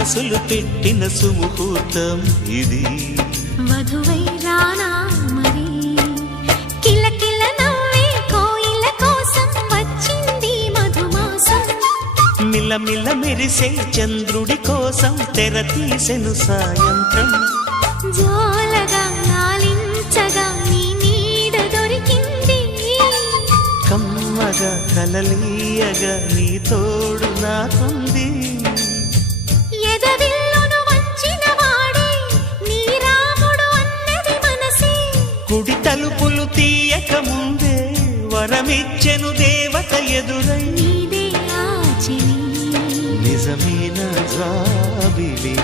మనసులు పెట్టిన సుముహూర్తం ఇది. వధువై రానా మరి కిలకిల నవ్వే కోయిల కోసం వచ్చింది మధుమాసం. మిలమిల మెరిసే చంద్రుడి కోసం తెర తీసెను సాయంత్రం. జోలగా లాలించగా నీ నీడ దొరికింది. కమ్మగా కలలీయగా నీ తోడు నాకుంది. ఎదవిల్లును వంచిన వాడే నీ రాముడు అన్నది మనసే. కుడి తలుపులు తీయక ముందే వరమిచ్చెను దేవత ఎదురై. నీదే ఆ చెలి నిజమైన జాబిలి.